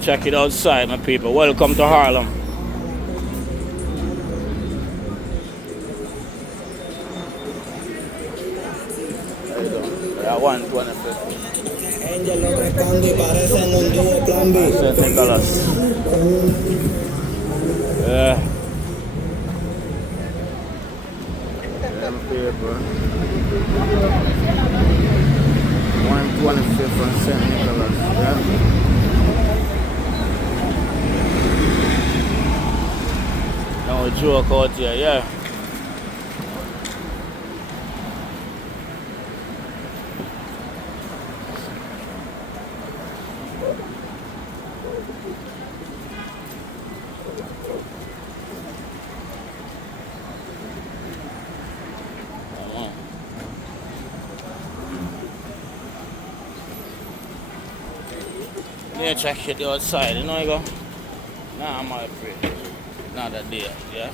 Check it outside, my people. Welcome to Harlem. There you go. That 125. Angel no responde y parecen un dúo plan B. St. Nicholas. Yeah. Them people. 125 from St. Nicholas. Yeah. No joke out here, yeah. Yeah, check it outside, you know you go. Nah, I'm afraid. Not that day, yeah.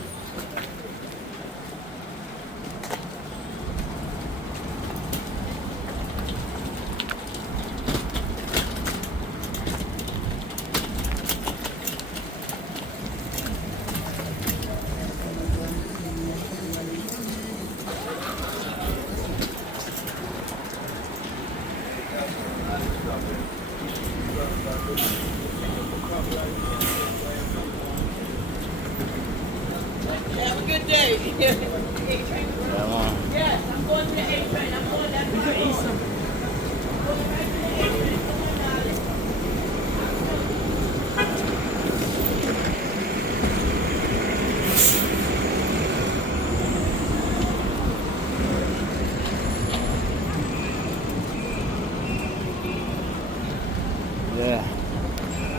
Have a good day. Yeah, man. Yes, I'm going to the A train. I'm going that way. Yeah.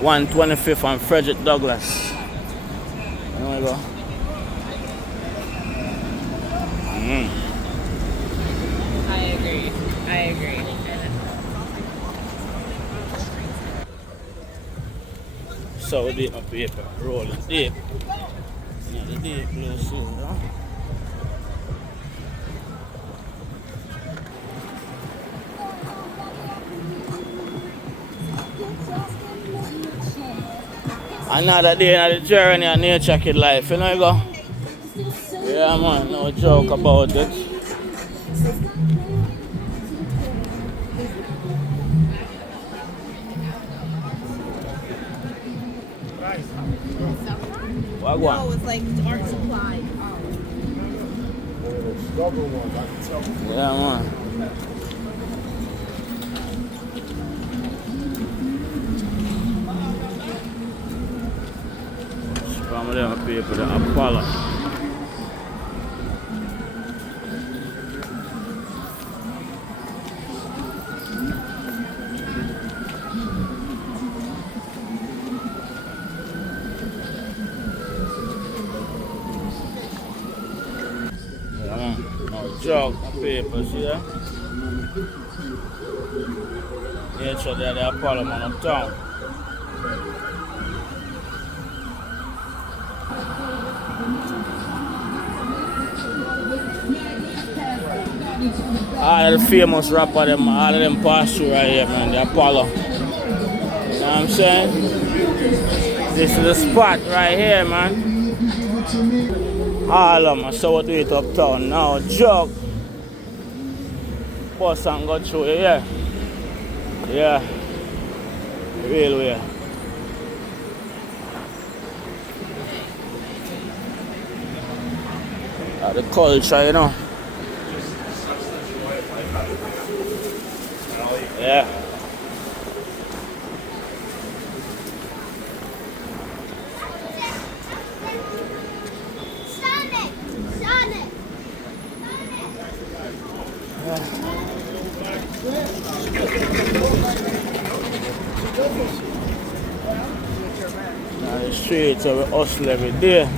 125th on Frederick Douglass. There we go. I agree. I agree. So deep my paper, rolling deep. Yeah, the deep blue suit, huh? Another day in the journey and nature kid life, you know you go? Yeah man, no joke about it. What No, one? it's like art supply. Yeah man. Some of them people that are Apollo. Jug of papers, yeah? Nature there, they are Parliament uptown. All the famous rapper, them, all of them pass through right here, man, the Apollo. You know what I'm saying? This is the spot right here, man. Harlem, so what do it uptown now? Jug. Bus and go through it, yeah. Yeah. Railway. The culture, you know. Yeah. Now the streets are hustle every day.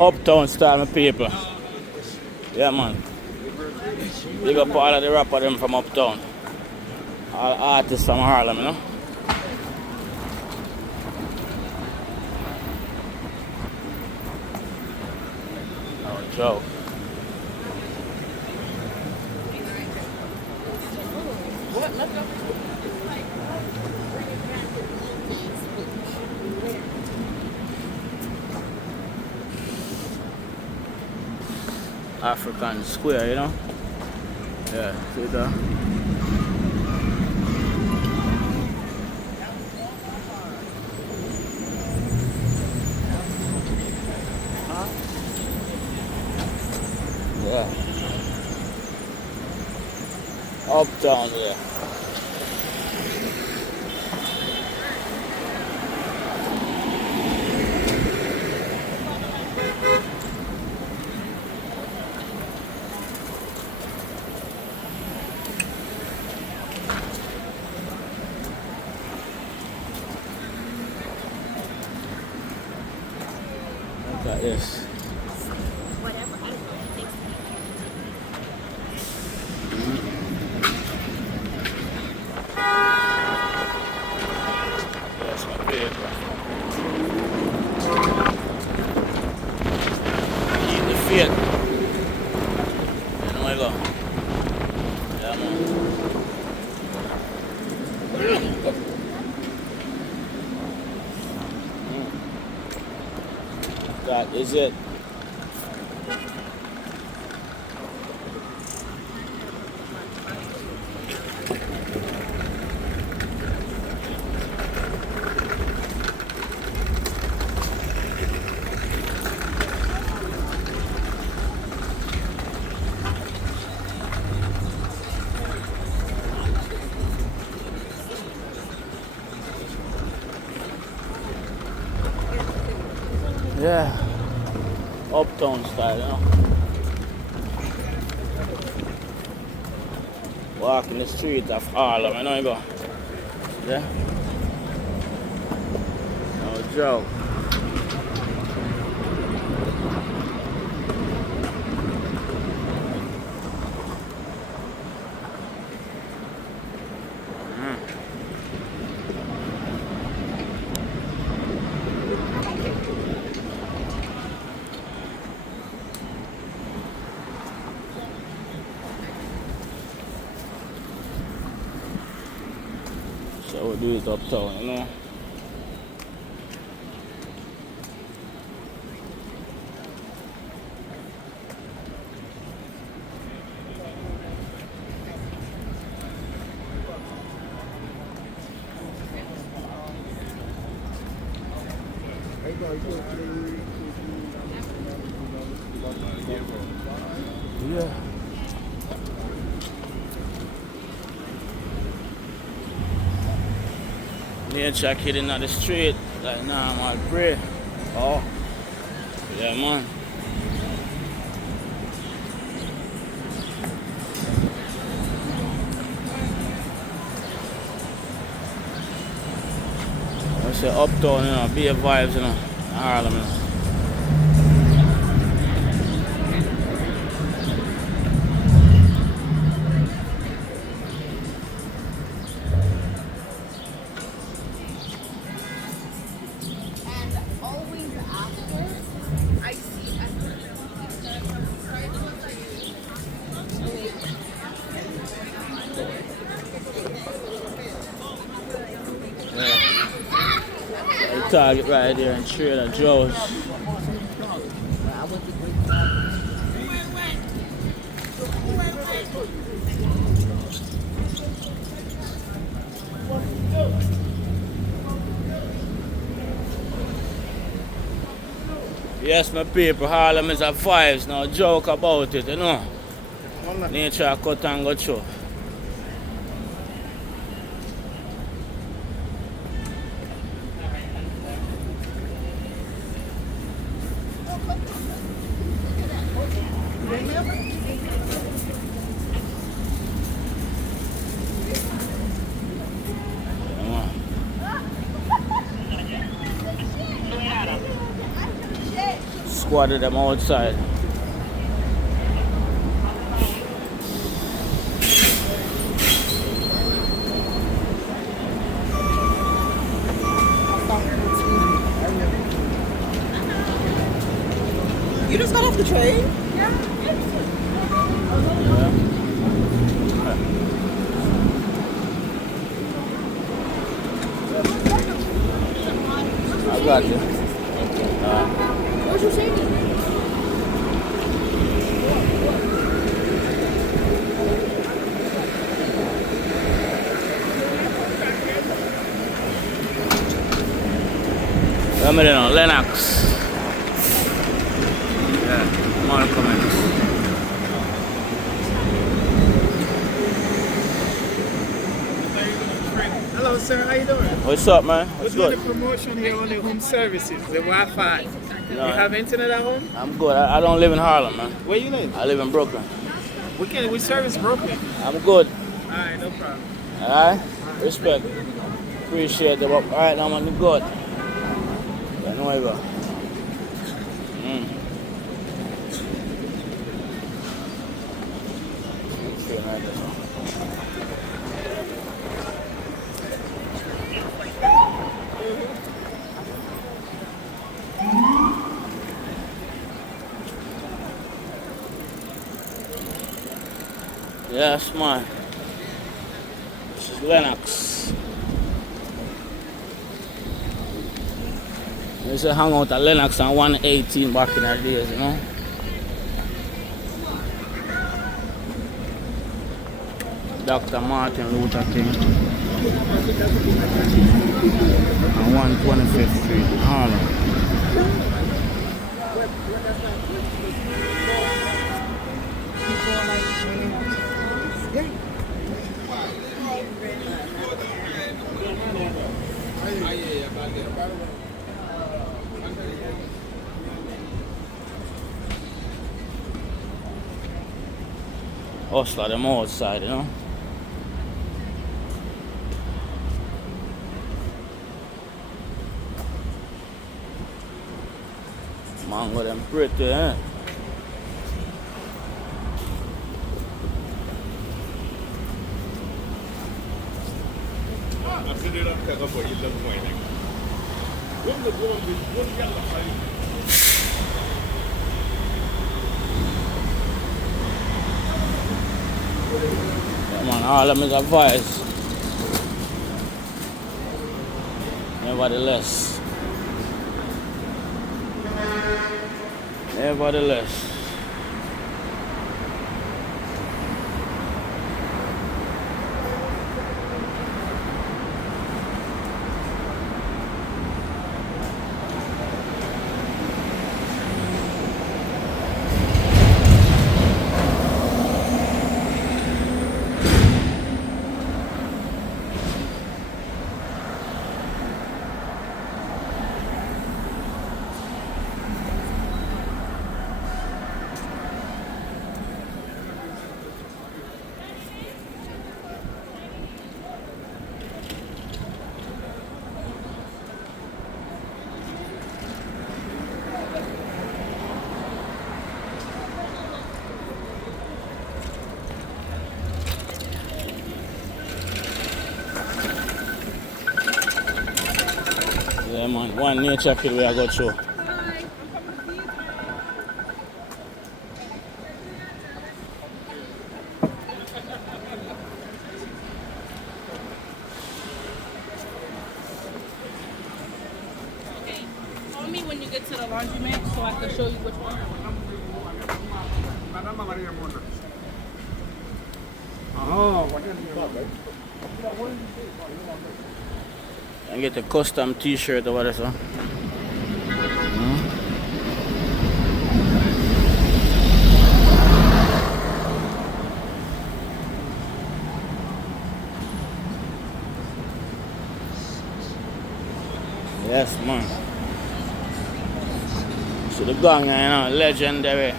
Uptown style, my people. Yeah, man. Big up all of the rapper them from Uptown. All artists from Harlem, you know. No joke. African Square, you know? Yeah, see that? Yeah. Uptown, yeah. Look at this. That's my paper. Keep the faith. You know I go. Yeah, man. That is it. Yeah. Uptown style, you know. Walking the streets of Harlem, you know you go. Yeah. No joke. So we do it uptown, you know. Yeah. Nature kid in the street, like nah, my pray. Oh, yeah, man. I say uptown, you know, be a vibes, you know, Harlem, you know. Target right there in Trader Joe's. Yes, my people, Harlem is a vibes, no joke about it, you know. Nature cut and go through. squad of them outside. You just got off the train? I got you. What'd you say? I'm in on Lennox. Yeah, more comments. Hello, sir. How you doing? What's up, man? We're What's doing good? a promotion here on the home services, the Wi-Fi. You No, have internet at home? I'm good. I don't live in Harlem, man. Where you live? I live in Brooklyn. We service Brooklyn. I'm good. All right, no problem. Alright? Respect. Appreciate it. Alright, now I'm good. De nuevo. Yes, man. This is Lennox. I used to hang out at Lennox on 118 back in the days, you know. Dr. Martin Luther King. On 125th Street in Harlem. Hustler them outside, you know. Mango them pretty, eh? Yeah, man, Harlem is a vice. Nevertheless. Nevertheless. Yeah, man, one nature kid where I go through. Okay. Call me when you get to the laundromat so I can show you which one. And get a custom t-shirt or whatever. Yes, man. So the gang, you know, legendary.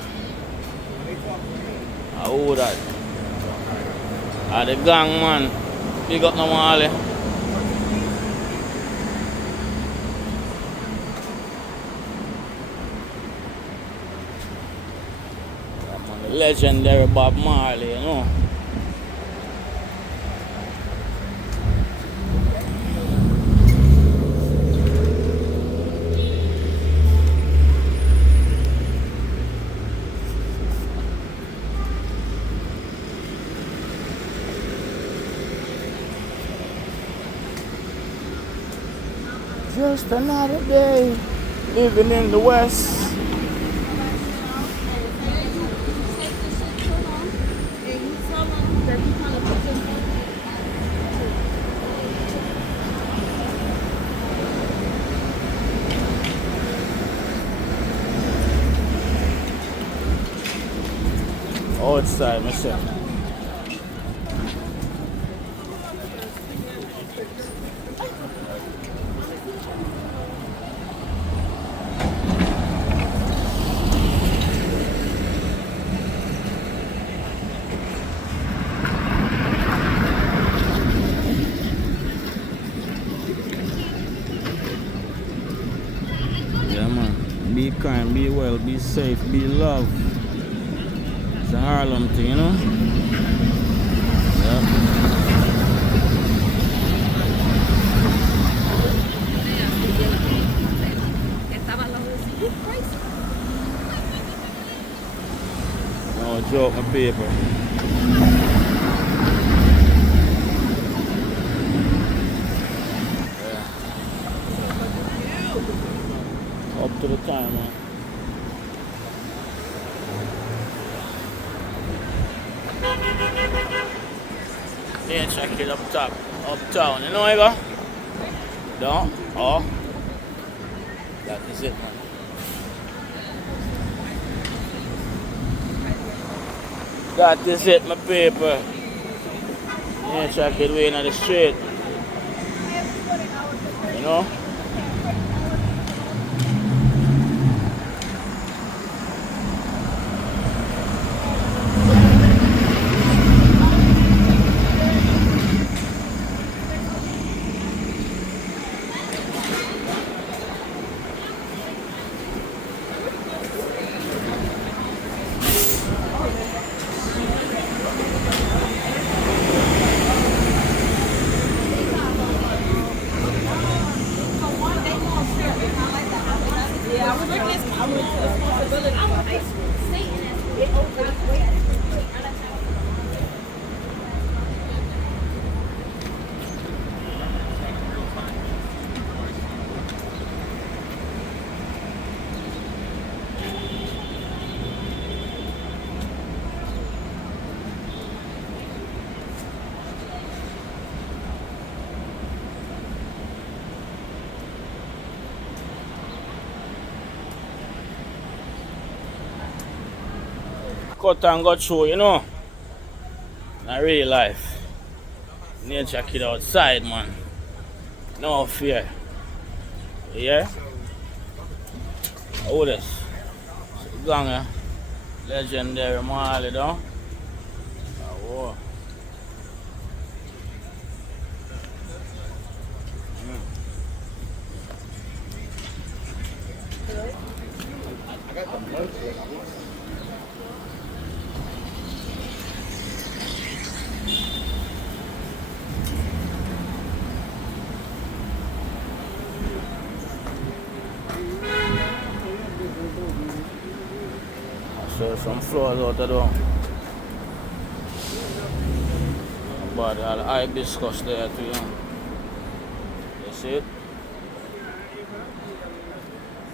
Who that? The gang, man. Big up no Marley. Legendary Bob Marley, you know. Just another day living in the West. Outside, myself. Yeah, man. Be kind, be well, be safe, be loved. It's a Harlem thing, you know? Yeah. No joke, my paper. Yeah. Up to the time, man. Yeah, check it up top. Uptown, you know where you go? Down? Oh. That is it, man. That is it, my paper. Yeah, check it way in the street. You know? Cut and go through, you know. In real life. Nature kid outside, man. No fear. Yeah? Oh, this. Ganger. Legendary Marley, though. Oh, so some floors out of there. But the hibiscus there too, you know. You see it?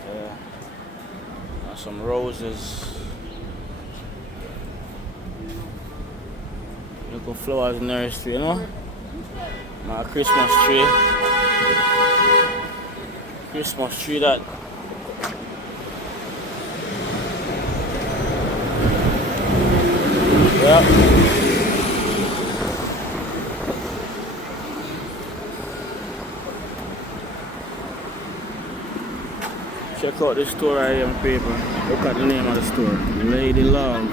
Yeah. And some roses. Little flowers nursery, you know. My Christmas tree. Christmas tree that. Yeah. Check out the store right here, people. Look at the name of the store. Lady Love.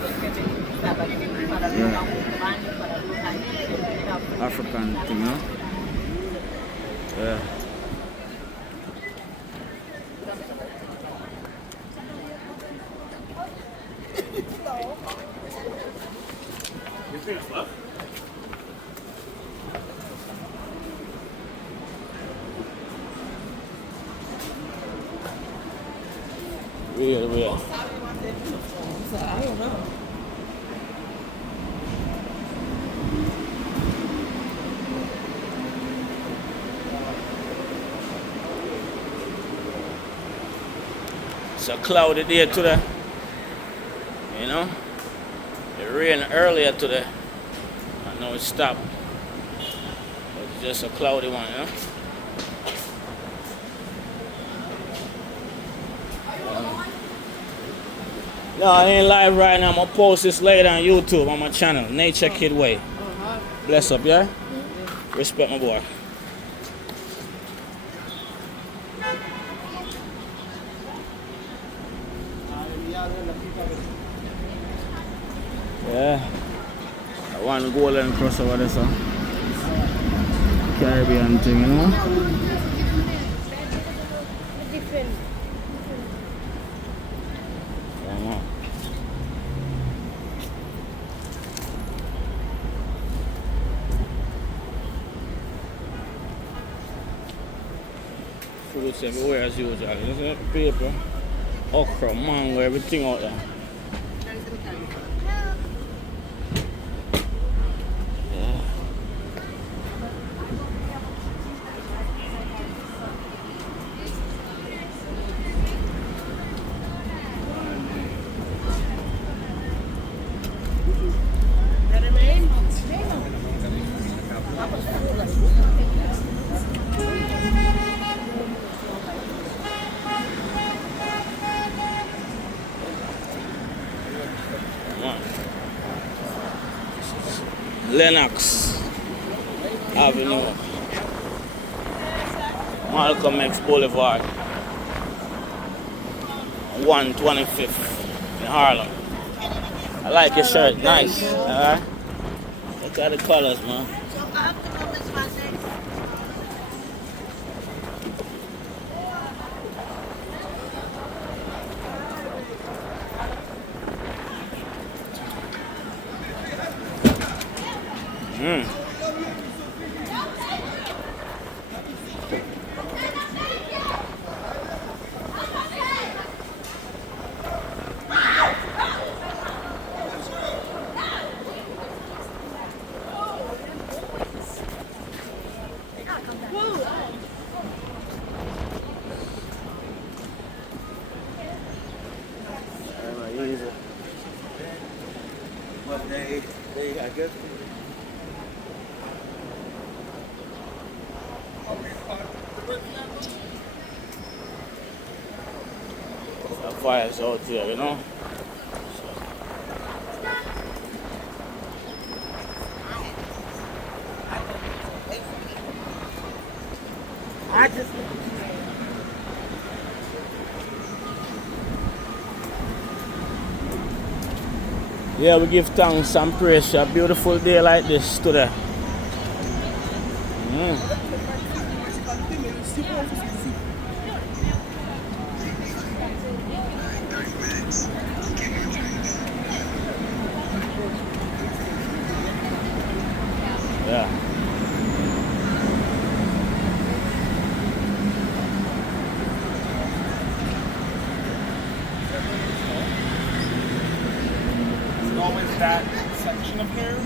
Yeah. African thing, you know? Yeah. Real, real. I don't know. It's a cloudy day today. You know? It rained earlier today. I know it stopped. But it's just a cloudy one, you know? No, I ain't live right now. I'm gonna post this later on YouTube on my channel, Nature Kid Way. Bless up, yeah? Respect my boy. Yeah. One golden cross over there, so. Caribbean thing, you know? Yeah, man. Fruits everywhere as usual, isn't it? Paper, okra, mango, everything out there. Yeah. Lennox Avenue, Malcolm X Boulevard, 125th in Harlem. I like your shirt, nice. Alright? Look at the colors, man. But they I guess. The fire's out here, you know? I just Yeah, we give thanks and praise for a beautiful day like this today. Yeah. Always that section of hair.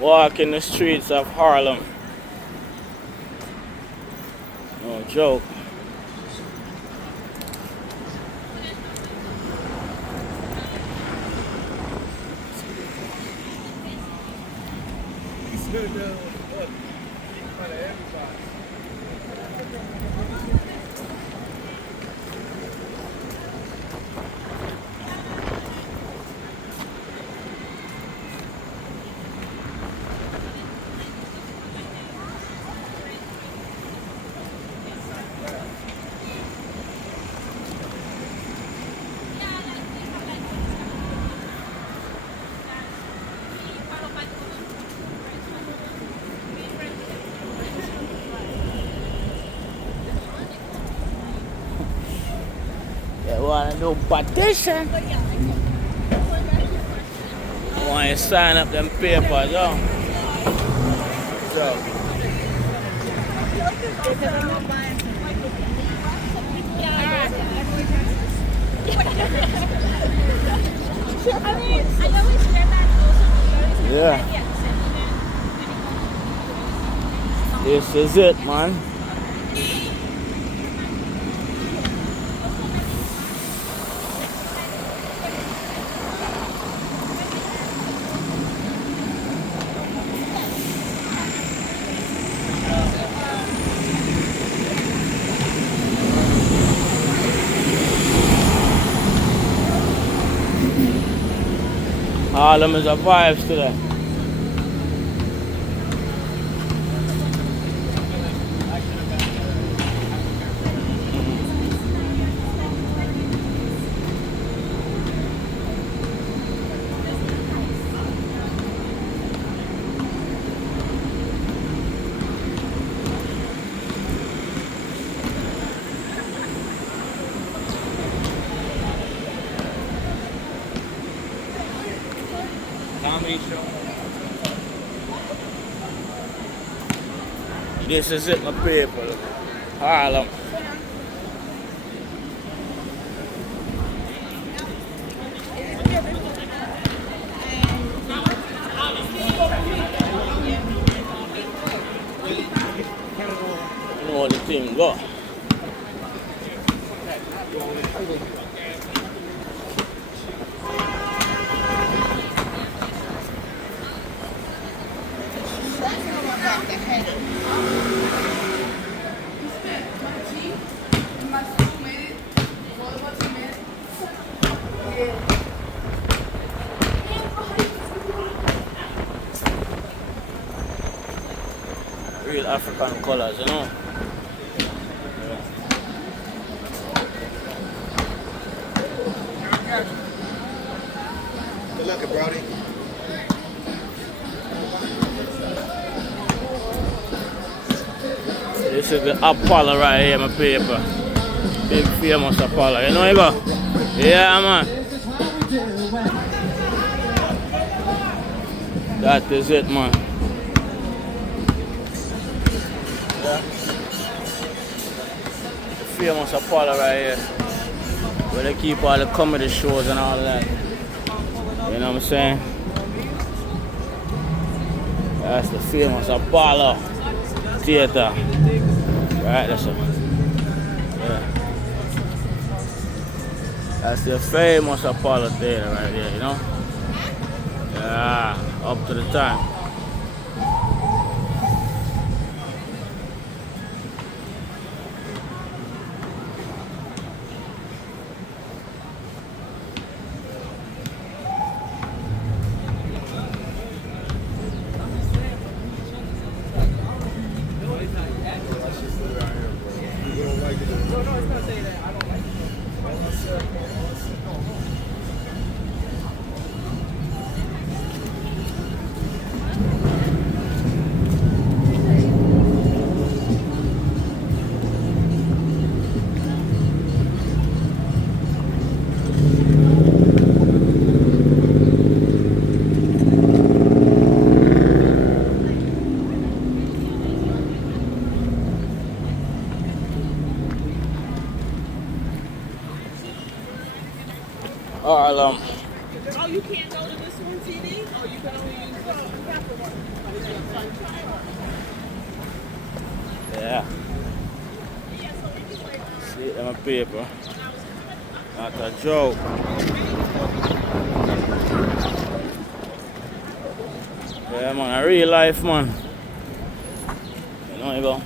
Walking the streets of Harlem. No joke. You wanna do partition? I want you to sign up them papers, yo. So, yeah. This is it, man. Harlem is a vibes today. This is it, my people. Harlem. You know the thing go. Real African colors, you know. Good luck, Brody. This is the Apollo right here, my people. Big famous Apollo. You know you go? Yeah, man. That is it, man. Yeah. The famous Apollo right here. Where they keep all the comedy shows and all that. You know what I'm saying? That's the famous Apollo Theater. Right, that's it. Yeah. That's the famous Apollo Theater right there, you know? Yeah, up to the time. Harlem. Oh, you can't go to this one CD? Oh, you can only use the Pepper one. Yeah. See it on my paper. Not a joke. Yeah, man, a real life, man. You know you go.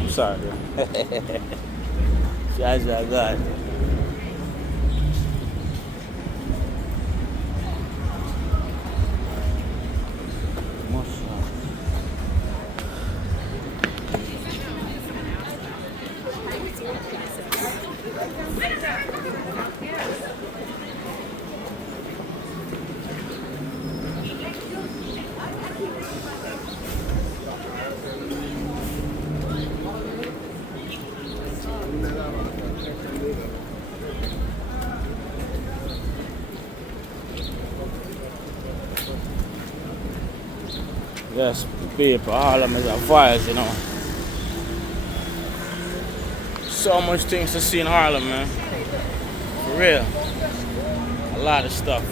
I'm sorry, bro. Guys, I got. Yes, people, Harlem is a vibe, you know. So much things to see in Harlem, man. For real. A lot of stuff.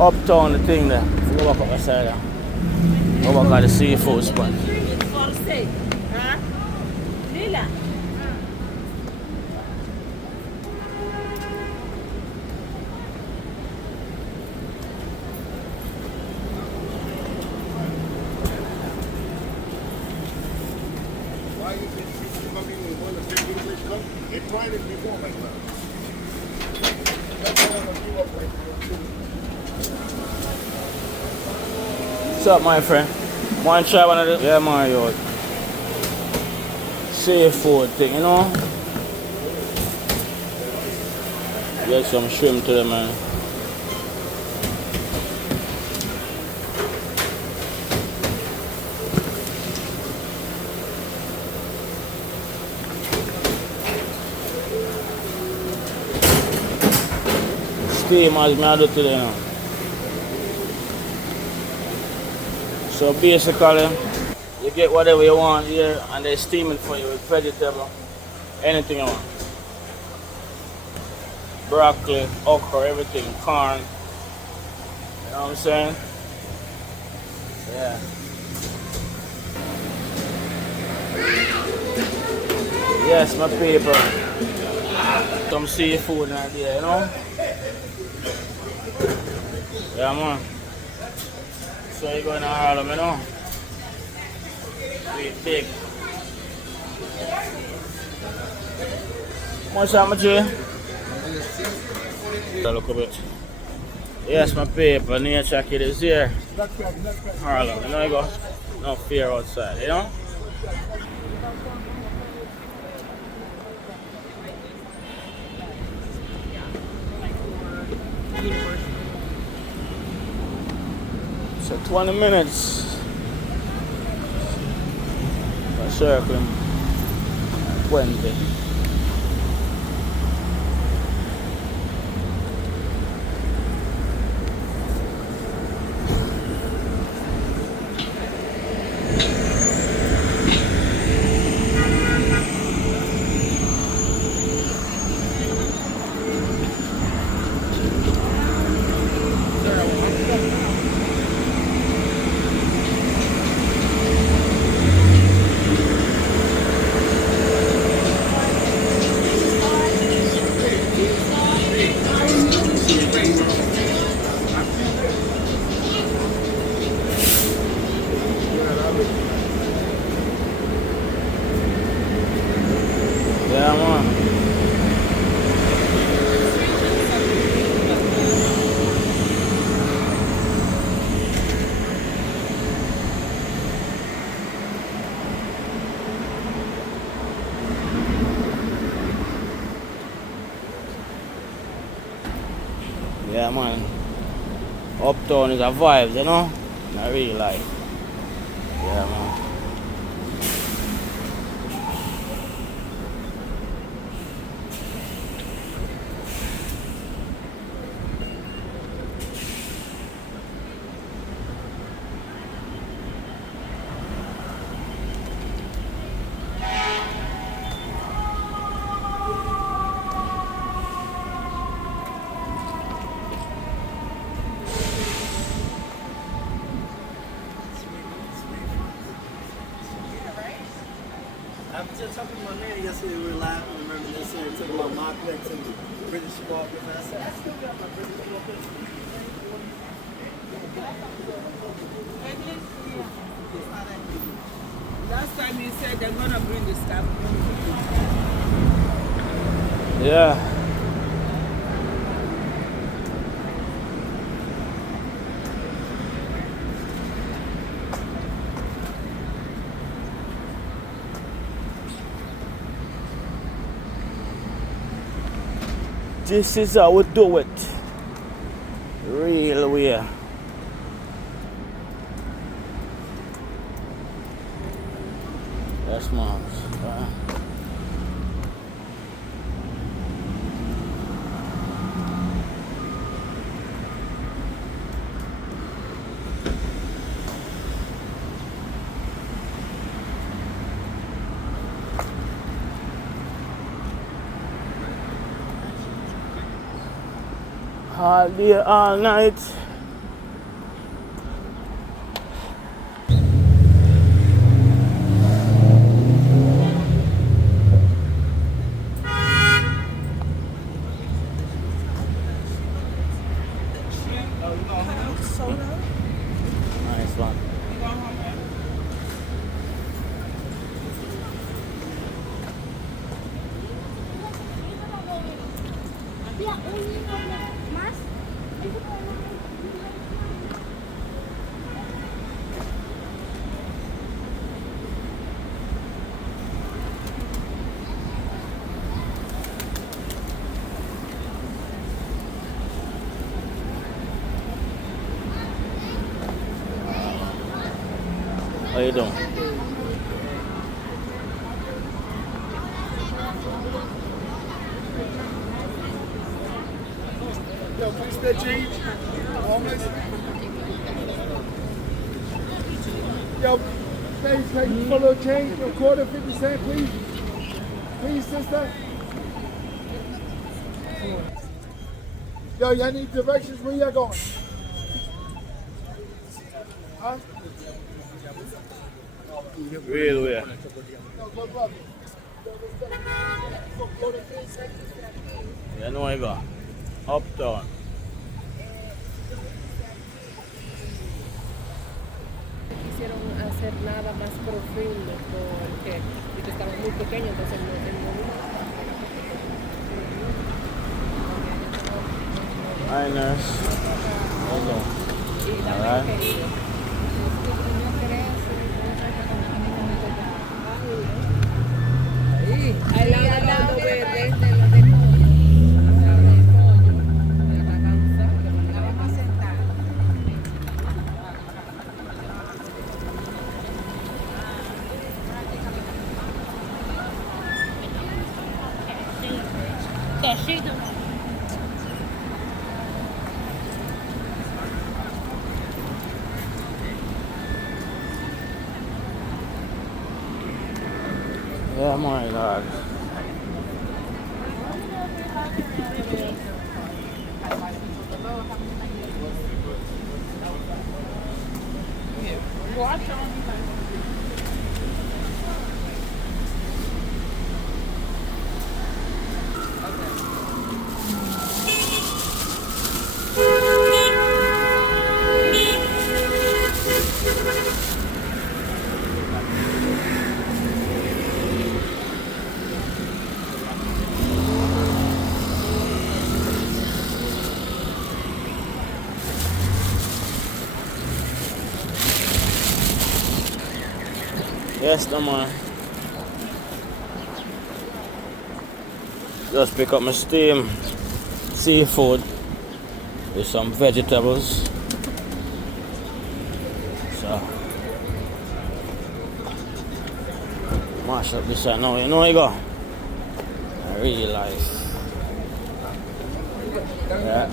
Uptown, the thing there. Go back up the side there. Go back at the seafood spot. Huh? Lila. What's up, my friend? Want to try one of the... Yeah, man, yo. Seafood thing, you know? Get some shrimp to them, man. Steam as me I do today now. So basically, you get whatever you want here and they steam it for you with vegetable, anything you want. Broccoli, okra, everything, corn. You know what I'm saying? Yeah. Yes, my people. Some seafood in there, you know? Yeah, man. So you're going to Harlem, you know? Big. Much how much here? Look a bit. Yes, my people, nature kid is here. Harlem, you know you go. No fear outside, you know? So 20 minutes. Circling 20. Yeah, man. Yeah, man. Uptown is a vibe, you know? I really like. Yeah, man. I was just talking to my man yesterday. We were laughing and reminiscing and talking about my flex and British walkers. And I said, I still got my British walkers. Last time you said they're gonna bring the stuff. Yeah. This is how we do it. Real way. Yes, mom. All day, all night. Nice one. How you doing? Yo, please that change. Homeless. Yo, please, can you put a little change? A quarter, 50 cents, please. Please, sister. Yo, y'all need directions. Where y'all going? Huh? Real way. You know I go. Uptown. Quisieron hacer nada más profundo porque estaba muy pequeño, entonces el Hi, nurse. Hello. Alright. Al lado verde. Oh my God. Yes, no man. Just pick up my steam seafood with some vegetables. So mash up this side now, you know you go. I really like. Yeah.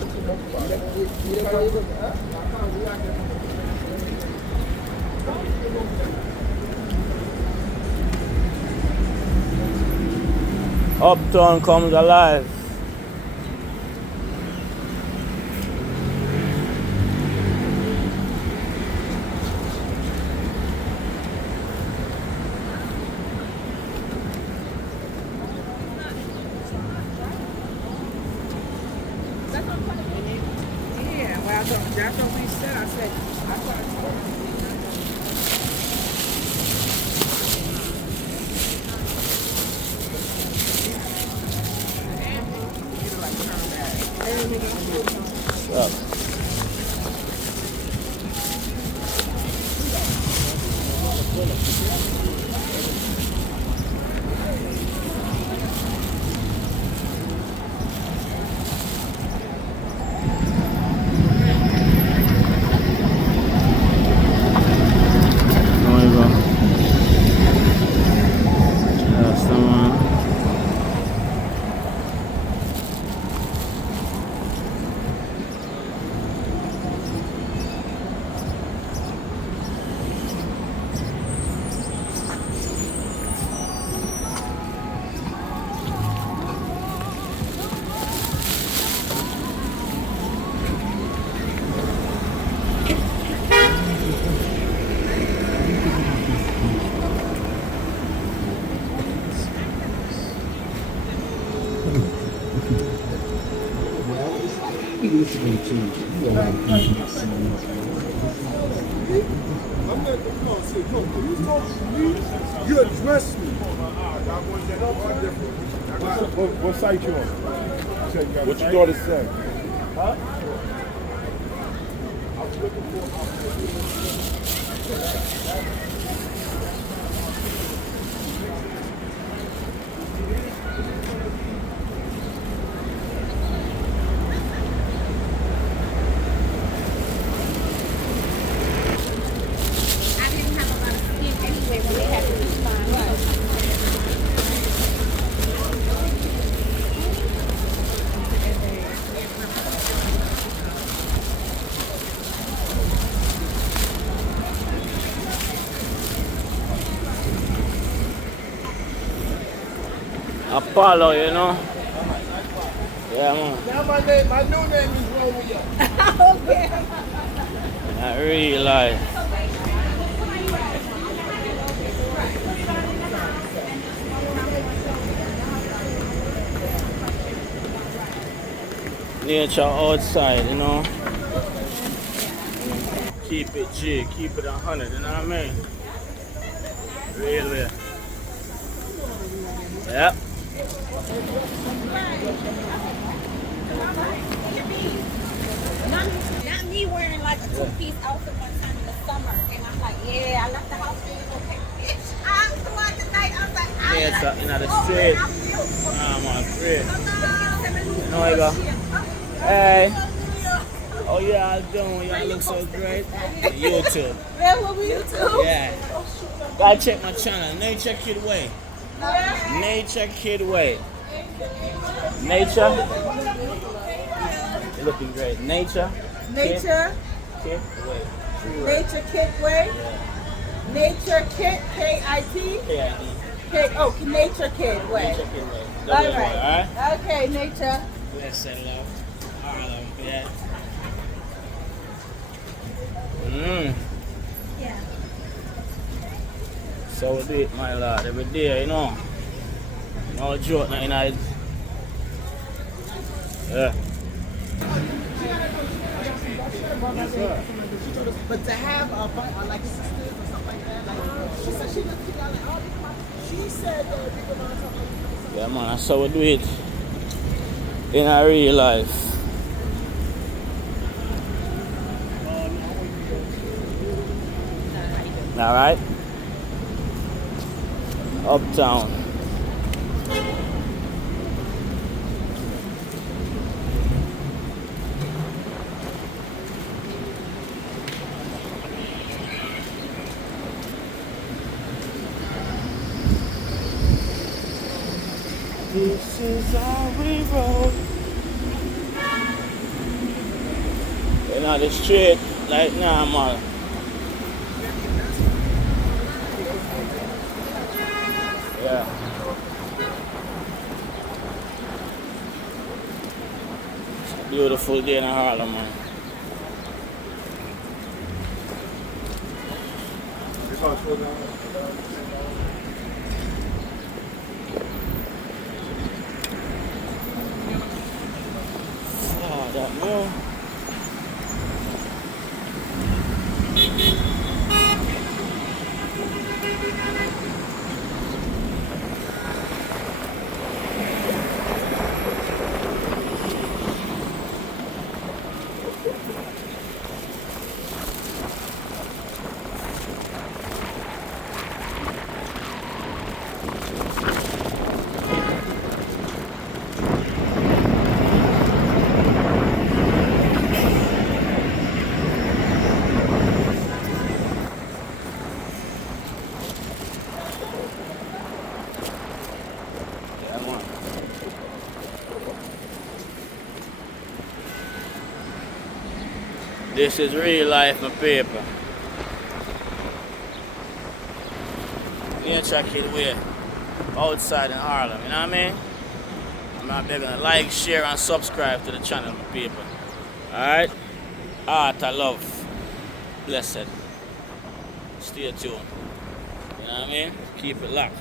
Uptown comes alive. Yeah, well, that's what we said. I said, I thought. Up. There you go. listening to? You are not listening to I'm not the no, see, no, when you talk to me, you address me. What site you on? What your daughter said? Huh? I was looking for I didn't have a lot of skin anyway when they had to respond. Apollo, you know? Yeah, man. now my new name is Romeo. I realize. Nature outside, you know? Keep it G, keep it 100, you know what I mean? Really. Yep. Not me wearing like a two-piece outfit one time in the summer, and I'm like, yeah, I left the house and go take a bitch. I'm the one tonight. I was like, Yeah, it's in the street. Ah, man, great. You know, you go. Hey. Oh, yeah, I'm doing. Y'all look so great. YouTube. Yeah, what were you too? Yeah. Gotta check my channel. Nature Kid Way. Nature Kid Way. Nature. You're looking great. Nature. Nature, Kid Way. Nature Kit Way, Nature Kit, K-I-T, K-I-D. Oh, Nature Kid Way. Nature Kid Way. All Double Y, right. alright? Okay, Nature. Bless and love. Harlem, yeah. Yeah. So we do it, my lord, every day, you know. No joke, nothing nice. Yeah. But to have like sisters or something like that, like she said she doesn't think I like all these she said that people don't talk like Yeah, man, that's how we do it in our real life. Alright? Uptown. This is how we roll. You know, the street like normal. Yeah. It's a beautiful day in Harlem, man. Oh, that mill. This is real life, my people. Nature Kid Way, outside in Harlem, you know what I mean? I'm not begging to like, share, and subscribe to the channel, my people. Alright? Art, I love. Blessed. Stay tuned. You know what I mean? Keep it locked.